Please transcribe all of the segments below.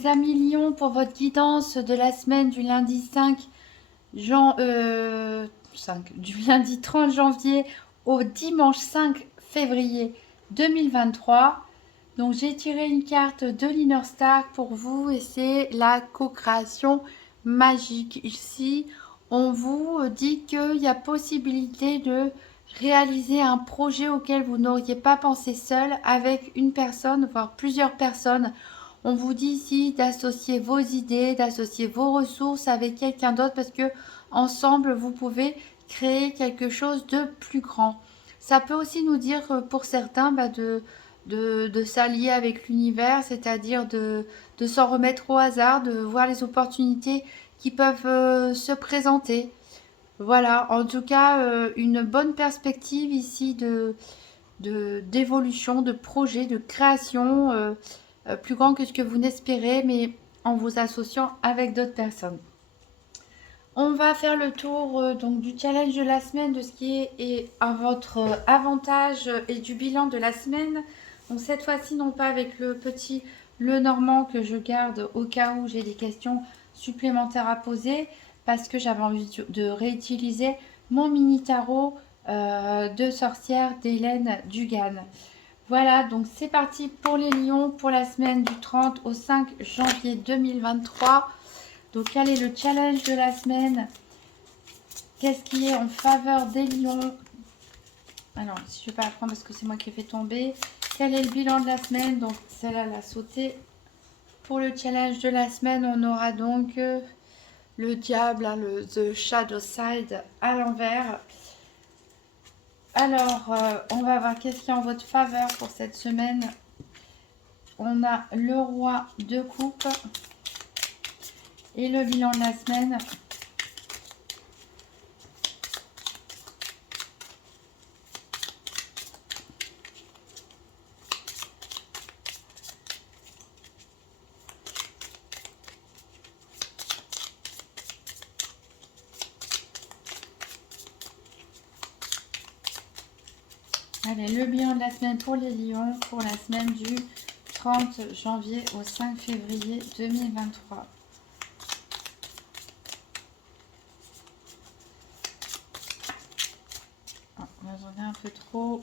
les amis Lion, pour votre guidance de la semaine du lundi du lundi 30 janvier au dimanche 5 février 2023. Donc j'ai tiré une carte de l'Inner Star pour vous et c'est la co-création magique. Ici, on vous dit qu'il y a possibilité de réaliser un projet auquel vous n'auriez pas pensé seul avec une personne, voire plusieurs personnes. On vous dit ici d'associer vos idées, d'associer vos ressources avec quelqu'un d'autre parce que ensemble, vous pouvez créer quelque chose de plus grand. Ça peut aussi nous dire pour certains de s'allier avec l'univers, c'est-à-dire de s'en remettre au hasard, de voir les opportunités qui peuvent se présenter. Voilà, en tout cas, une bonne perspective ici d'évolution, de projet, de création, plus grand que ce que vous n'espérez, mais en vous associant avec d'autres personnes. On va faire le tour donc du challenge de la semaine, de ce qui est à votre avantage et du bilan de la semaine. Donc cette fois-ci, non pas avec le petit le normand que je garde au cas où j'ai des questions supplémentaires à poser, parce que j'avais envie de réutiliser mon mini tarot de sorcière d'Hélène Dugan. Voilà, donc c'est parti pour les lions pour la semaine du 30 au 5 janvier 2023. Donc quel est le challenge de la semaine? Qu'est-ce qui est en faveur des lions? Alors, si je ne vais pas la prendre parce que c'est moi qui ai fait tomber. Quel est le bilan de la semaine? Donc celle-là, elle a sauté. Pour le challenge de la semaine, on aura donc le diable, hein, le The Shadow Side à l'envers. Alors, on va voir qu'est-ce qui est en votre faveur pour cette semaine. On a le roi de coupe et le bilan de la semaine. Allez, le bilan de la semaine pour les lions, pour la semaine du 30 janvier au 5 février 2023. Oh, là, j'en ai un peu trop.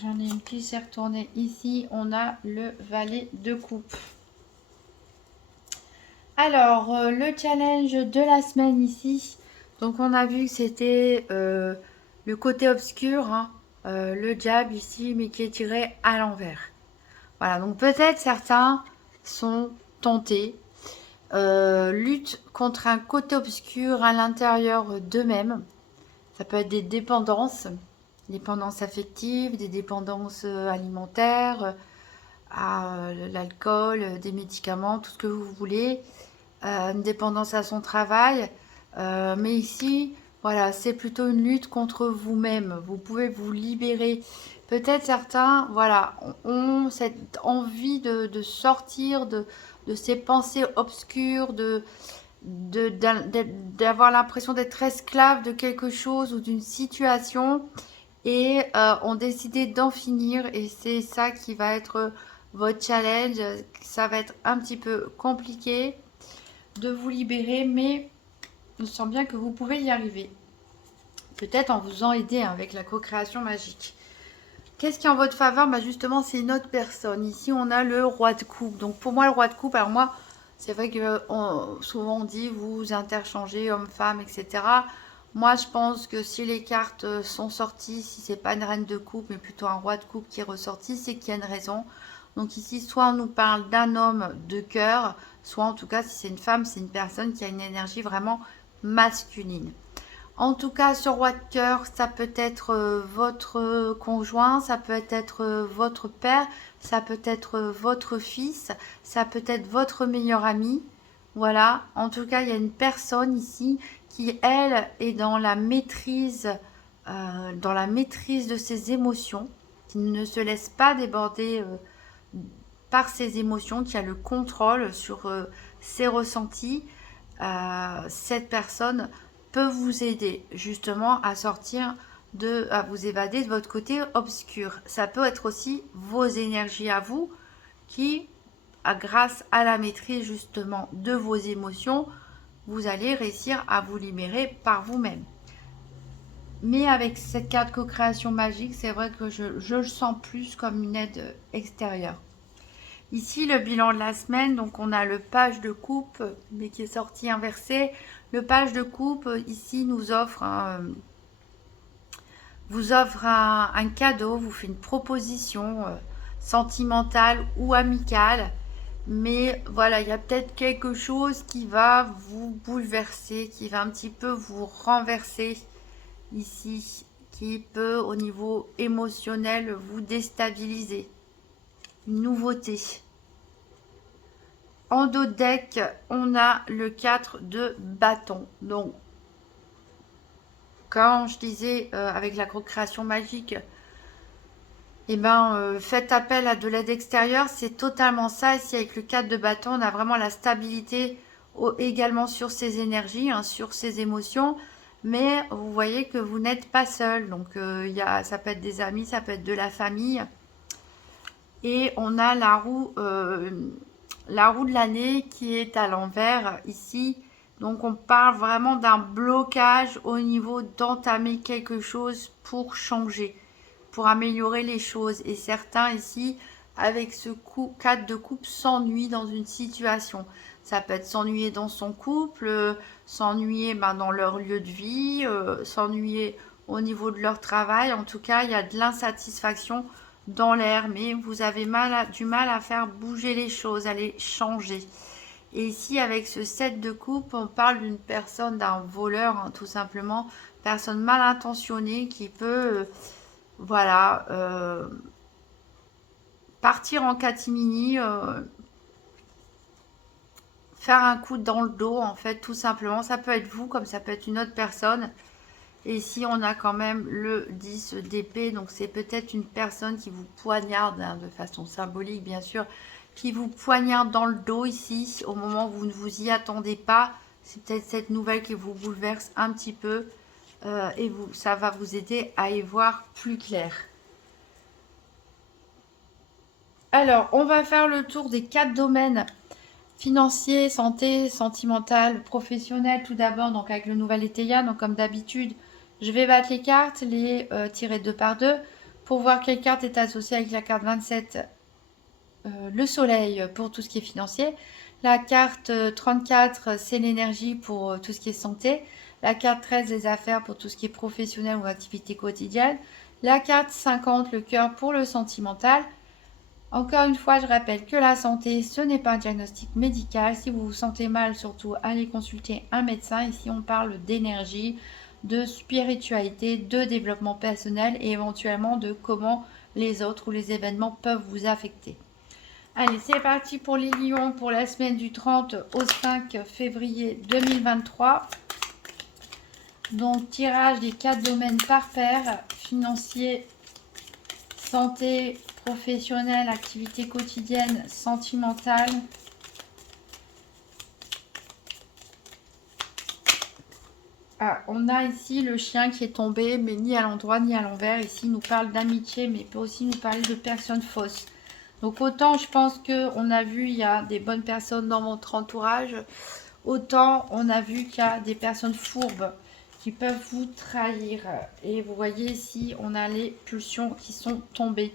J'en ai une qui s'est retournée ici. On a le valet de coupe. Alors, le challenge de la semaine ici. Donc, on a vu que c'était le côté obscur, hein, le diable ici, mais qui est tiré à l'envers. Voilà, donc peut-être certains sont tentés, luttent contre un côté obscur à l'intérieur d'eux-mêmes. Ça peut être des dépendances affectives, des dépendances alimentaires, à l'alcool, des médicaments, tout ce que vous voulez, une dépendance à son travail. Mais ici, voilà, c'est plutôt une lutte contre vous-même. Vous pouvez vous libérer. Peut-être certains, voilà, ont cette envie de sortir de ces pensées obscures, d'avoir l'impression d'être esclave de quelque chose ou d'une situation et ont décidé d'en finir. Et c'est ça qui va être votre challenge. Ça va être un petit peu compliqué de vous libérer, mais je sens bien que vous pouvez y arriver. Peut-être en vous en aider avec la co-création magique. Qu'est-ce qui est en votre faveur? Bah justement, c'est une autre personne. Ici, on a le roi de coupe. Donc pour moi, le roi de coupe, alors moi, c'est vrai que souvent on dit vous interchangez homme-femme, etc. Moi, je pense que si les cartes sont sorties, si c'est pas une reine de coupe, mais plutôt un roi de coupe qui est ressorti, c'est qu'il y a une raison. Donc ici, soit on nous parle d'un homme de cœur, soit en tout cas, si c'est une femme, c'est une personne qui a une énergie vraiment masculine. En tout cas, ce roi de cœur, ça peut être votre conjoint, ça peut être votre père, ça peut être votre fils, ça peut être votre meilleur ami. Voilà, en tout cas, il y a une personne ici qui, elle, est dans la maîtrise de ses émotions, qui ne se laisse pas déborder par ses émotions, qui a le contrôle sur ses ressentis. Cette personne peut vous aider justement à sortir à vous évader de votre côté obscur. Ça peut être aussi vos énergies à vous qui, grâce à la maîtrise justement de vos émotions, vous allez réussir à vous libérer par vous-même. Mais avec cette carte co-création magique, c'est vrai que je le sens plus comme une aide extérieure. Ici, le bilan de la semaine, donc on a le page de coupe, mais qui est sorti inversé. Le page de coupe, ici, vous offre un cadeau, vous fait une proposition sentimentale ou amicale. Mais voilà, il y a peut-être quelque chose qui va vous bouleverser, qui va un petit peu vous renverser ici, qui peut au niveau émotionnel vous déstabiliser. Une nouveauté. En dos de deck, on a le 4 de bâton. Donc, quand je disais avec la co-création magique, eh ben, faites appel à de l'aide extérieure, c'est totalement ça. Ici, avec le 4 de bâton, on a vraiment la stabilité également sur ses énergies, hein, sur ses émotions. Mais vous voyez que vous n'êtes pas seul. Donc, ça peut être des amis, ça peut être de la famille. Et on a la roue de l'année qui est à l'envers ici. Donc on parle vraiment d'un blocage au niveau d'entamer quelque chose pour changer, pour améliorer les choses. Et certains ici, avec ce 4 de coupe, s'ennuient dans une situation. Ça peut être s'ennuyer dans son couple, s'ennuyer dans leur lieu de vie, s'ennuyer au niveau de leur travail. En tout cas, il y a de l'insatisfaction dans l'air, mais vous avez du mal à faire bouger les choses, à les changer. Et ici, avec ce 7 de coupe, on parle d'une personne, d'un voleur, hein, tout simplement, personne mal intentionnée qui peut, voilà, partir en catimini, faire un coup dans le dos, en fait, tout simplement. Ça peut être vous, comme ça peut être une autre personne. Et ici, on a quand même le 10 d'épée. Donc, c'est peut-être une personne qui vous poignarde, hein, de façon symbolique, bien sûr, qui vous poignarde dans le dos ici, au moment où vous ne vous y attendez pas. C'est peut-être cette nouvelle qui vous bouleverse un petit peu. Et ça va vous aider à y voir plus clair. Alors, on va faire le tour des 4 domaines. Financier, santé, sentimental, professionnel tout d'abord, donc avec le nouvel Eteia. Donc comme d'habitude, je vais battre les cartes, les tirer 2 par 2 pour voir quelle carte est associée avec la carte 27, le soleil pour tout ce qui est financier. La carte 34, c'est l'énergie pour tout ce qui est santé. La carte 13, les affaires pour tout ce qui est professionnel ou activité quotidienne. La carte 50, le cœur pour le sentimental. Encore une fois, je rappelle que la santé, ce n'est pas un diagnostic médical. Si vous vous sentez mal, surtout, allez consulter un médecin. Ici, on parle d'énergie, de spiritualité, de développement personnel et éventuellement de comment les autres ou les événements peuvent vous affecter. Allez, c'est parti pour les lions pour la semaine du 30 au 5 février 2023. Donc, tirage des 4 domaines par paire, financier, santé, professionnelle, activité quotidienne, sentimentale. Ah, on a ici le chien qui est tombé, mais ni à l'endroit ni à l'envers. Ici, il nous parle d'amitié, mais il peut aussi nous parler de personnes fausses. Donc, autant je pense qu'on a vu, il y a des bonnes personnes dans votre entourage, autant on a vu qu'il y a des personnes fourbes qui peuvent vous trahir. Et vous voyez ici, on a les pulsions qui sont tombées.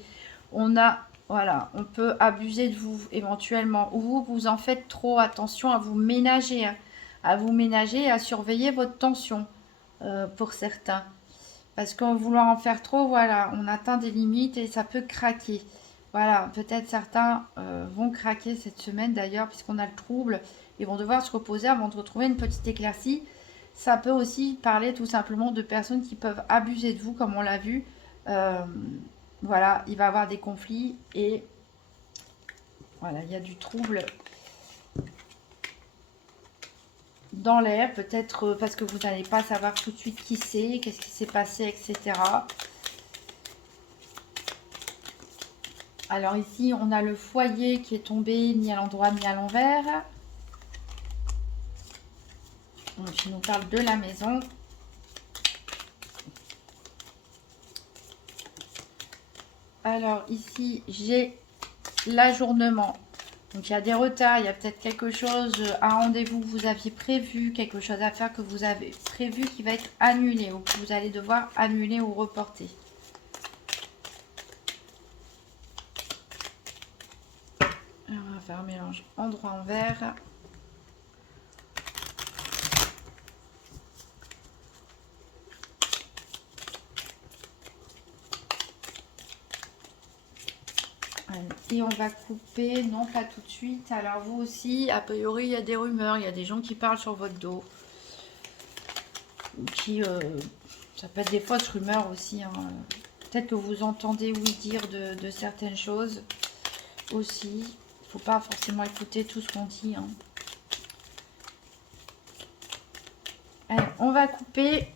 On a, voilà, on peut abuser de vous éventuellement. Ou vous en faites trop, attention à vous ménager. À vous ménager et à surveiller votre tension pour certains. Parce qu'en voulant en faire trop, voilà, on atteint des limites et ça peut craquer. Voilà, peut-être certains vont craquer cette semaine d'ailleurs, puisqu'on a le trouble. Ils vont devoir se reposer avant de retrouver une petite éclaircie. Ça peut aussi parler tout simplement de personnes qui peuvent abuser de vous, comme on l'a vu. Voilà, il va y avoir des conflits et voilà, il y a du trouble dans l'air. Peut-être parce que vous n'allez pas savoir tout de suite qui c'est, qu'est-ce qui s'est passé, etc. Alors ici, on a le foyer qui est tombé ni à l'endroit ni à l'envers. Donc, il nous parle de la maison. Alors ici, j'ai l'ajournement. Donc il y a des retards, il y a peut-être quelque chose, un rendez-vous que vous aviez prévu, quelque chose à faire que vous avez prévu qui va être annulé ou que vous allez devoir annuler ou reporter. Alors, on va faire un mélange endroit en vert. Et on va couper, non pas tout de suite. Alors vous aussi, a priori, il y a des rumeurs, il y a des gens qui parlent sur votre dos. Qui, ça peut être des fausses rumeurs aussi. Hein. Peut-être que vous entendez oui dire de certaines choses aussi. Il ne faut pas forcément écouter tout ce qu'on dit. Hein. Allez, on va couper.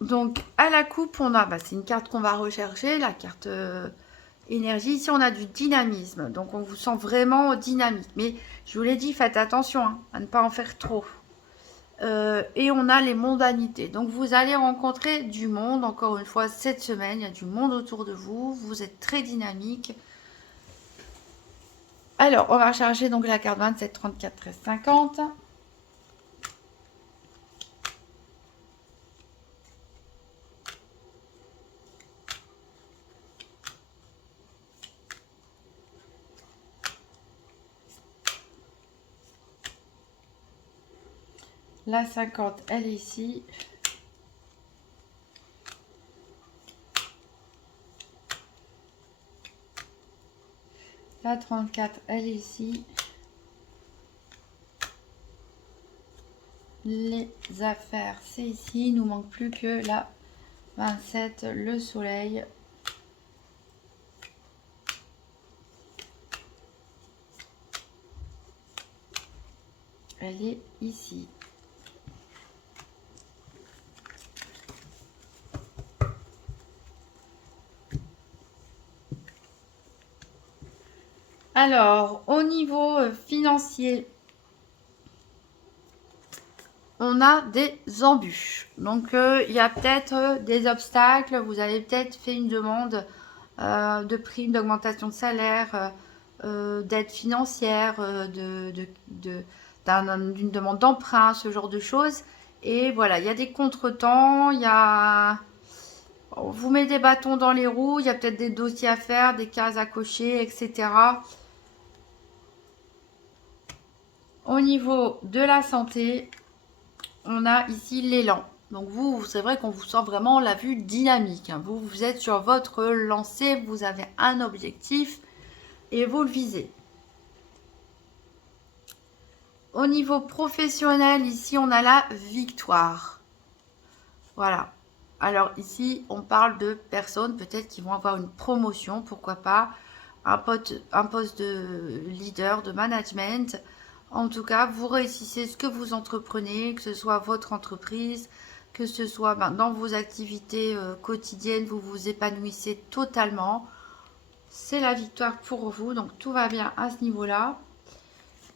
Donc à la coupe, on a, c'est une carte qu'on va rechercher, la carte énergie. Ici, on a du dynamisme. Donc on vous sent vraiment dynamique. Mais je vous l'ai dit, faites attention hein, à ne pas en faire trop. Et on a les mondanités. Donc vous allez rencontrer du monde, encore une fois, cette semaine. Il y a du monde autour de vous. Vous êtes très dynamique. Alors, on va charger donc la carte 27, 34, 13, 50. La 50, elle est ici. La 34, elle est ici. Les affaires, c'est ici. Il nous manque plus que la 27, le soleil. Elle est ici. Alors, au niveau financier, on a des embûches. Donc, il y a peut-être des obstacles. Vous avez peut-être fait une demande de prime, d'augmentation de salaire, d'aide financière, d'une demande d'emprunt, ce genre de choses. Et voilà, il y a des contretemps, il y a... On vous met des bâtons dans les roues, il y a peut-être des dossiers à faire, des cases à cocher, etc. Au niveau de la santé, on a ici l'élan. Donc vous, c'est vrai qu'on vous sent vraiment la vue dynamique. Hein. Vous êtes sur votre lancée, vous avez un objectif et vous le visez. Au niveau professionnel, ici, on a la victoire. Voilà. Alors ici, on parle de personnes peut-être qui vont avoir une promotion, pourquoi pas, un poste de leader, de management. En tout cas, vous réussissez ce que vous entreprenez, que ce soit votre entreprise, que ce soit dans vos activités quotidiennes, vous vous épanouissez totalement. C'est la victoire pour vous, donc tout va bien à ce niveau-là.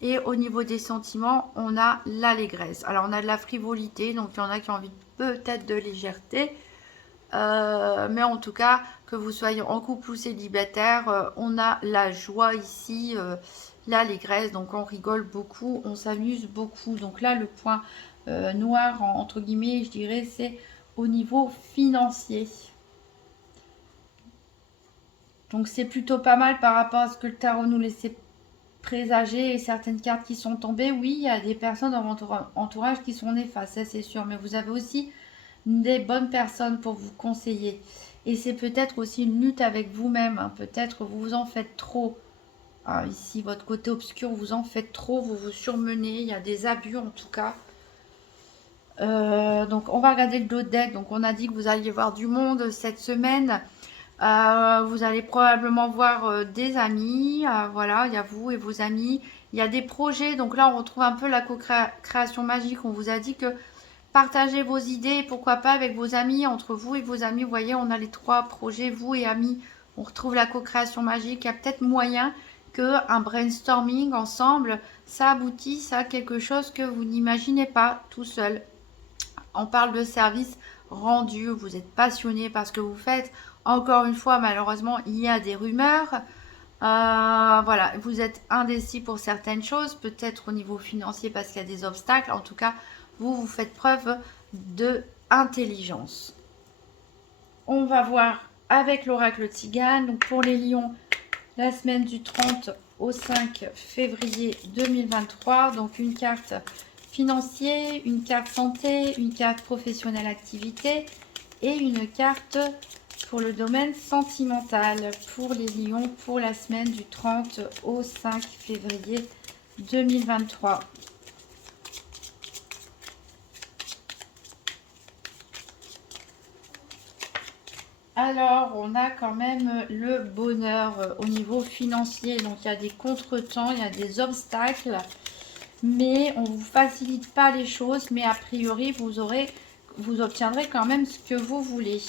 Et au niveau des sentiments, on a l'allégresse. Alors, on a de la frivolité, donc il y en a qui ont envie peut-être de légèreté. Mais en tout cas, que vous soyez en couple ou célibataire, on a la joie ici, l'allégresse. Donc, on rigole beaucoup, on s'amuse beaucoup. Donc là, le point noir, entre guillemets, je dirais, c'est au niveau financier. Donc, c'est plutôt pas mal par rapport à ce que le tarot nous laissait présager et certaines cartes qui sont tombées. Oui, il y a des personnes dans votre entourage qui sont néfastes, ça c'est sûr. Mais vous avez aussi des bonnes personnes pour vous conseiller. Et c'est peut-être aussi une lutte avec vous-même. Hein. Peut-être vous en faites trop. Ah, ici, votre côté obscur, vous en faites trop, vous vous surmenez. Il y a des abus en tout cas. Donc, on va regarder le dos de deck. Donc, on a dit que vous alliez voir du monde cette semaine. Vous allez probablement voir des amis. Voilà, il y a vous et vos amis. Il y a des projets. Donc là, on retrouve un peu la co-création magique. On vous a dit que partagez vos idées, pourquoi pas avec vos amis, entre vous et vos amis. Vous voyez, on a les trois projets, vous et amis. On retrouve la co-création magique. Il y a peut-être moyen qu'un brainstorming ensemble, ça aboutisse à quelque chose que vous n'imaginez pas tout seul. On parle de service rendu, vous êtes passionné par ce que vous faites. Encore une fois, malheureusement, il y a des rumeurs. Voilà, vous êtes indécis pour certaines choses, peut-être au niveau financier parce qu'il y a des obstacles. En tout cas, vous faites preuve de intelligence. On va voir avec l'oracle Tzigane. Donc pour les lions, la semaine du 30 au 5 février 2023. Donc une carte financière, une carte santé, une carte professionnelle activité et une carte pour le domaine sentimental pour les lions pour la semaine du 30 au 5 février 2023. Alors, on a quand même le bonheur au niveau financier. Donc, il y a des contretemps, il y a des obstacles, mais on ne vous facilite pas les choses. Mais a priori, vous obtiendrez quand même ce que vous voulez.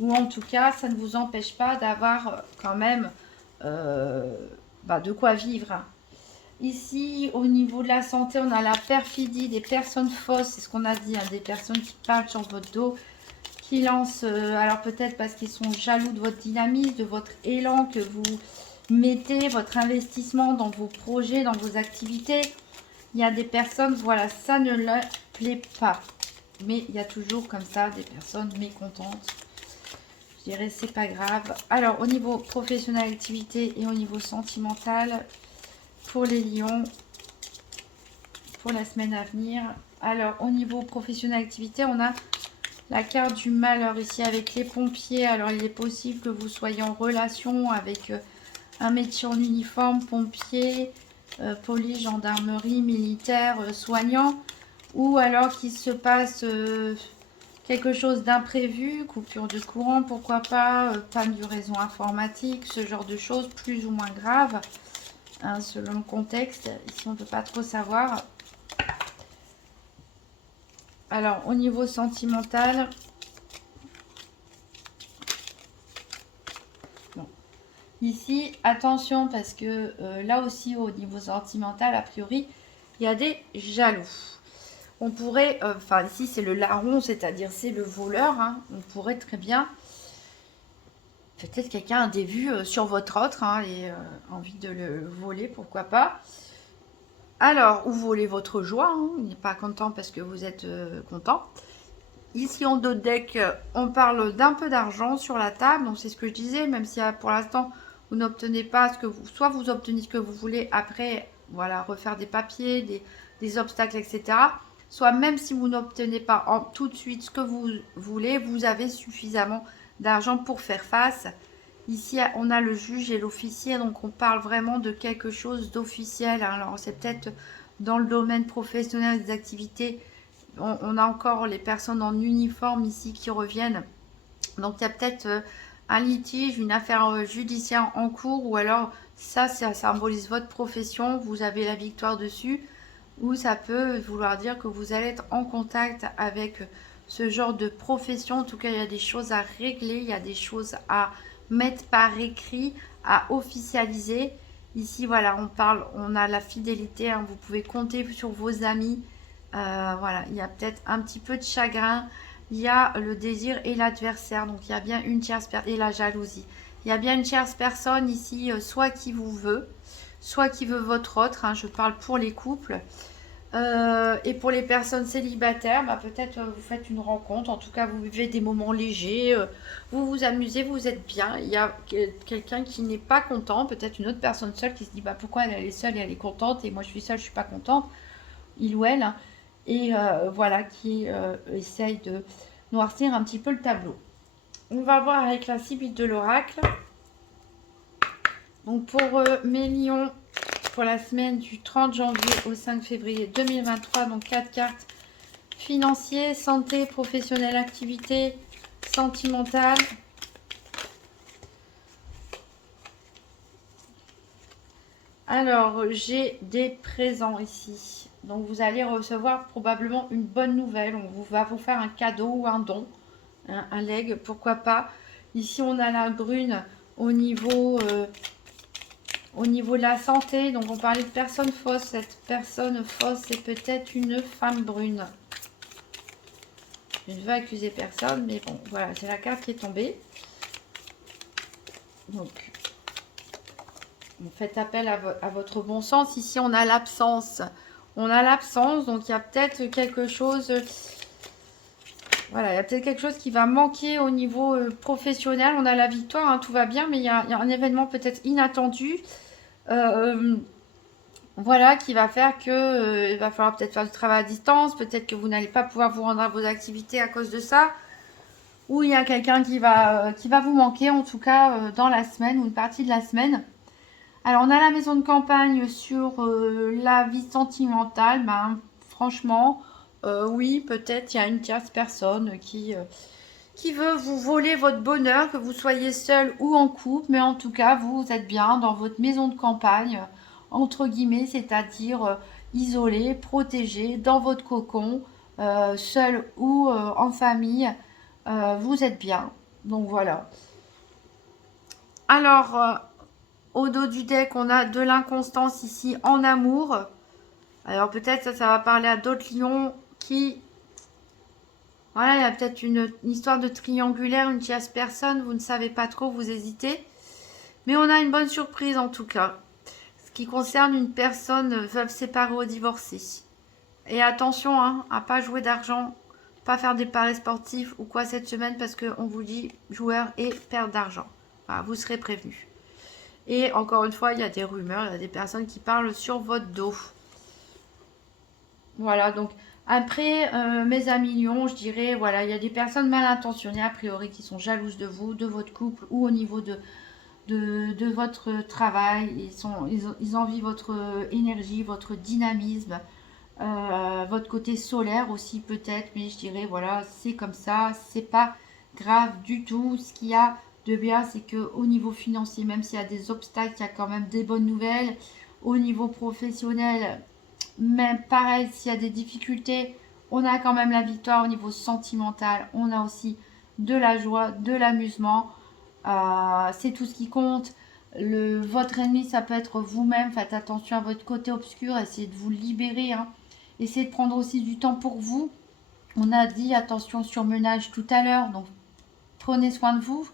Ou en tout cas, ça ne vous empêche pas d'avoir quand même de quoi vivre. Ici, au niveau de la santé, on a la perfidie, des personnes fausses, c'est ce qu'on a dit, hein, des personnes qui parlent sur votre dos, qui lancent, alors peut-être parce qu'ils sont jaloux de votre dynamisme, de votre élan que vous mettez, votre investissement dans vos projets, dans vos activités. Il y a des personnes, voilà, ça ne leur plaît pas. Mais il y a toujours comme ça des personnes mécontentes. Je dirais c'est pas grave. Alors au niveau professionnel, activité et au niveau sentimental, pour les lions, pour la semaine à venir. Alors au niveau professionnel, activité, on a la carte du malheur ici avec les pompiers. Alors il est possible que vous soyez en relation avec un métier en uniforme, pompier, police, gendarmerie, militaire, soignant, ou alors qu'il se passe quelque chose d'imprévu, coupure de courant, pourquoi pas, panne du réseau informatique, ce genre de choses plus ou moins graves, hein, selon le contexte. Ici, on ne peut pas trop savoir. Alors, au niveau sentimental, bon. Ici, attention, parce que là aussi, au niveau sentimental, a priori, il y a des jaloux. On pourrait, enfin ici c'est le larron, c'est-à-dire c'est le voleur, hein. On pourrait très bien, peut-être quelqu'un a des vues sur votre autre hein, et envie de le voler, pourquoi pas. Alors, ou voler votre joie, hein. Il n'est pas content parce que vous êtes content. Ici en dos de deck, on parle d'un peu d'argent sur la table, donc c'est ce que je disais, même si pour l'instant vous n'obtenez pas ce que vous, soit vous obtenez ce que vous voulez, après voilà, refaire des papiers, des obstacles, etc. Soit même si vous n'obtenez pas tout de suite ce que vous voulez, vous avez suffisamment d'argent pour faire face. Ici, on a le juge et l'officier, donc on parle vraiment de quelque chose d'officiel. Alors, c'est peut-être dans le domaine professionnel des activités. On a encore les personnes en uniforme ici qui reviennent. Donc, il y a peut-être un litige, une affaire judiciaire en cours, ou alors ça symbolise votre profession, vous avez la victoire dessus, ou ça peut vouloir dire que vous allez être en contact avec ce genre de profession. En tout cas, il y a des choses à régler, il y a des choses à mettre par écrit, à officialiser. Ici, voilà, on a la fidélité, hein, vous pouvez compter sur vos amis. Voilà, il y a peut-être un petit peu de chagrin, il y a le désir et l'adversaire, donc il y a bien une tierce personne, et la jalousie. Il y a bien une tierce personne ici, soit qui vous veut, soit qui veut votre autre, hein, je parle pour les couples. Et pour les personnes célibataires, peut-être vous faites une rencontre, en tout cas vous vivez des moments légers, vous vous amusez, vous êtes bien. Il y a quelqu'un qui n'est pas content, peut-être une autre personne seule qui se dit pourquoi elle est seule et elle est contente et moi je suis seule, je suis pas contente, il ou elle, hein. Et voilà, qui essaye de noircir un petit peu le tableau. On va voir avec la Sibylle de l'oracle. Donc pour mes lions, pour la semaine du 30 janvier au 5 février 2023, donc 4 cartes: financier, santé, professionnel, activité, sentimentale. Alors, j'ai des présents ici. Donc, vous allez recevoir probablement une bonne nouvelle. On va vous faire un cadeau ou un don, hein, un leg, pourquoi pas. Ici, on a la brune au niveau de la santé. Donc, on parlait de personne fausse. Cette personne fausse, c'est peut-être une femme brune. Je ne veux accuser personne, mais bon, voilà, c'est la carte qui est tombée. Donc, faites appel à votre bon sens. Ici, on a l'absence. On a l'absence, donc il y a peut-être quelque chose... Voilà, il y a peut-être quelque chose qui va manquer au niveau professionnel. On a la victoire, hein, tout va bien, mais il y a un événement peut-être inattendu. Voilà, qui va faire que il va falloir peut-être faire du travail à distance. Peut-être que vous n'allez pas pouvoir vous rendre à vos activités à cause de ça. Ou il y a quelqu'un qui va vous manquer, en tout cas dans la semaine ou une partie de la semaine. Alors, on a la maison de campagne sur la vie sentimentale. Ben, franchement, oui, peut-être il y a une tierce personne qui veut vous voler votre bonheur, que vous soyez seul ou en couple. Mais en tout cas, vous êtes bien dans votre maison de campagne, entre guillemets, c'est-à-dire isolé, protégé, dans votre cocon, seul ou en famille. Vous êtes bien. Donc voilà. Alors, au dos du deck, on a de l'inconstance ici en amour. Alors peut-être ça va parler à d'autres lions qui... Voilà, il y a peut-être une histoire de triangulaire, une tierce personne, vous ne savez pas trop, vous hésitez. Mais on a une bonne surprise en tout cas. Ce qui concerne une personne veuve, séparée ou divorcée. Et attention, hein, à pas jouer d'argent, pas faire des paris sportifs ou quoi cette semaine parce qu'on vous dit joueur et perte d'argent. Voilà, vous serez prévenus. Et encore une fois, il y a des rumeurs, il y a des personnes qui parlent sur votre dos. Voilà, donc après, mes amis lions, je dirais, voilà, il y a des personnes mal intentionnées, a priori, qui sont jalouses de vous, de votre couple ou au niveau de votre travail. Ils envient votre énergie, votre dynamisme, votre côté solaire aussi peut-être, mais je dirais, voilà, c'est comme ça, c'est pas grave du tout. Ce qu'il y a de bien, c'est qu'au niveau financier, même s'il y a des obstacles, il y a quand même des bonnes nouvelles. Au niveau professionnel, même pareil, s'il y a des difficultés, on a quand même la victoire. Au niveau sentimental, on a aussi de la joie, de l'amusement. C'est tout ce qui compte. Votre ennemi, ça peut être vous-même. Faites attention à votre côté obscur. Essayez de vous libérer. Hein. Essayez de prendre aussi du temps pour vous. On a dit attention surmenage tout à l'heure. Donc, prenez soin de vous.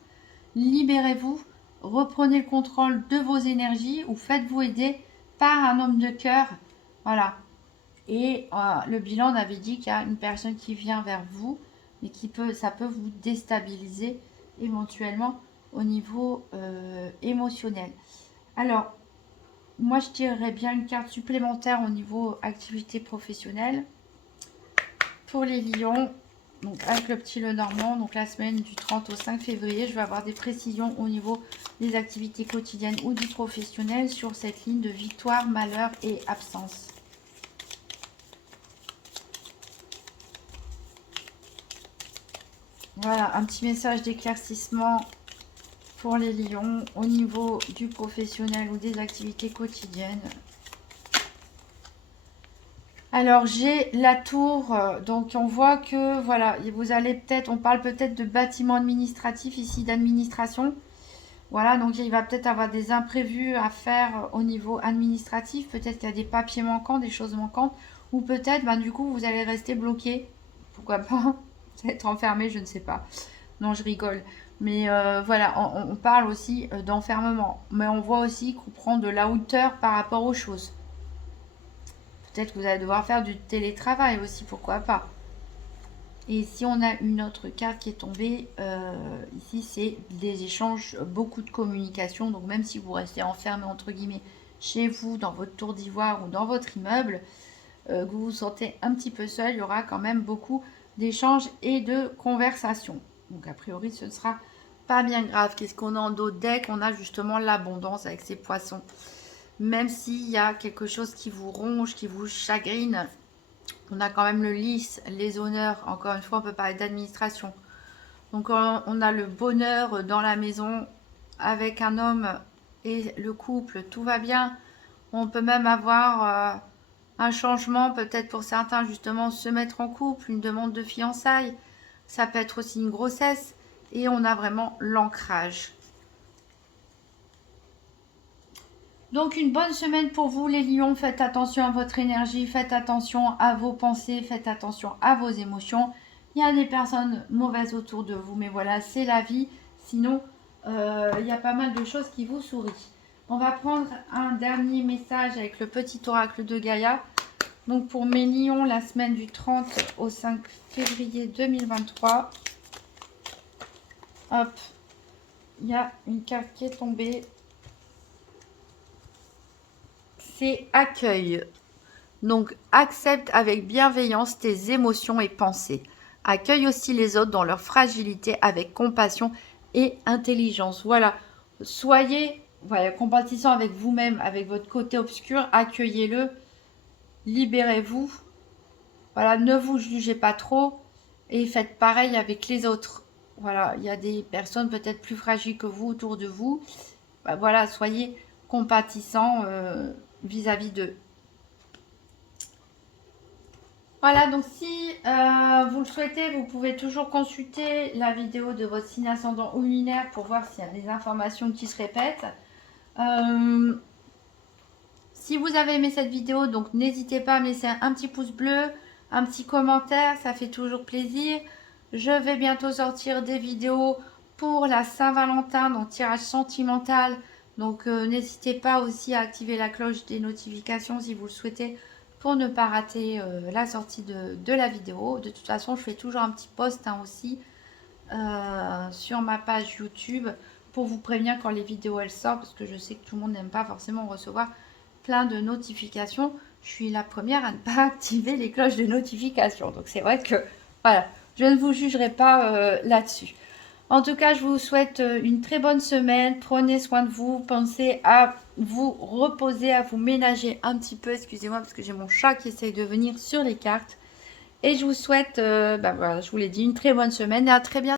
Libérez-vous. Reprenez le contrôle de vos énergies ou faites-vous aider par un homme de cœur. Voilà. Et le bilan, on avait dit qu'il y a une personne qui vient vers vous, mais ça peut vous déstabiliser éventuellement au niveau émotionnel. Alors, moi, je tirerais bien une carte supplémentaire au niveau activité professionnelle. Pour les lions, donc avec le petit Lenormand, donc la semaine du 30 au 5 février, je vais avoir des précisions au niveau des activités quotidiennes ou du professionnel sur cette ligne de victoire, malheur et absence. Voilà, un petit message d'éclaircissement pour les lions au niveau du professionnel ou des activités quotidiennes. Alors, j'ai la tour, donc on voit que, voilà, vous allez peut-être, on parle peut-être de bâtiment administratif ici, d'administration. Voilà, donc il va peut-être avoir des imprévus à faire au niveau administratif. Peut-être qu'il y a des papiers manquants, des choses manquantes. Ou peut-être, ben, du coup, vous allez rester bloqué. Pourquoi pas être enfermé, je ne sais pas. Non, je rigole. Mais voilà, on parle aussi d'enfermement. Mais on voit aussi qu'on prend de la hauteur par rapport aux choses. Peut-être que vous allez devoir faire du télétravail aussi, pourquoi pas. Et si on a une autre carte qui est tombée, ici c'est des échanges, beaucoup de communication. Donc même si vous restez enfermé entre guillemets chez vous, dans votre tour d'ivoire ou dans votre immeuble, que vous vous sentez un petit peu seul, il y aura quand même beaucoup d'échanges et de conversations. Donc a priori ce ne sera pas bien grave. Qu'est-ce qu'on a en dos de deck? On a justement l'abondance avec ces poissons. Même s'il y a quelque chose qui vous ronge, qui vous chagrine, on a quand même le lys, les honneurs. Encore une fois, on peut parler d'administration. Donc on a le bonheur dans la maison avec un homme et le couple, tout va bien. On peut même avoir un changement, peut-être pour certains, justement, se mettre en couple, une demande de fiançailles. Ça peut être aussi une grossesse. Et on a vraiment l'ancrage. Donc une bonne semaine pour vous les lions, faites attention à votre énergie, faites attention à vos pensées, faites attention à vos émotions. Il y a des personnes mauvaises autour de vous, mais voilà, c'est la vie. Sinon, il y a pas mal de choses qui vous sourient. On va prendre un dernier message avec le petit oracle de Gaïa. Donc pour mes lions, la semaine du 30 au 5 février 2023. Hop, il y a une carte qui est tombée. C'est accueil. Donc accepte avec bienveillance tes émotions et pensées. Accueille aussi les autres dans leur fragilité avec compassion et intelligence. Voilà, soyez compatissant avec vous-même, avec votre côté obscur, accueillez-le, libérez-vous. Voilà, ne vous jugez pas trop et faites pareil avec les autres. Voilà, il y a des personnes peut-être plus fragiles que vous autour de vous. Voilà, soyez compatissants vis-à-vis d'eux. Voilà, donc si vous le souhaitez, vous pouvez toujours consulter la vidéo de votre signe ascendant ou lunaire pour voir s'il y a des informations qui se répètent. Si vous avez aimé cette vidéo, donc n'hésitez pas à me laisser un petit pouce bleu, un petit commentaire, ça fait toujours plaisir. Je vais bientôt sortir des vidéos pour la Saint-Valentin, donc tirage sentimental. Donc n'hésitez pas aussi à activer la cloche des notifications si vous le souhaitez pour ne pas rater la sortie de la vidéo. De toute façon, je fais toujours un petit post aussi sur ma page YouTube pour vous prévenir quand les vidéos elles sortent, parce que je sais que tout le monde n'aime pas forcément recevoir plein de notifications. Je suis la première à ne pas activer les cloches de notification. Donc c'est vrai que voilà, je ne vous jugerai pas là-dessus. En tout cas, je vous souhaite une très bonne semaine. Prenez soin de vous. Pensez à vous reposer, à vous ménager un petit peu. Excusez-moi parce que j'ai mon chat qui essaye de venir sur les cartes. Et je vous souhaite, voilà, je vous l'ai dit, une très bonne semaine et à très bientôt.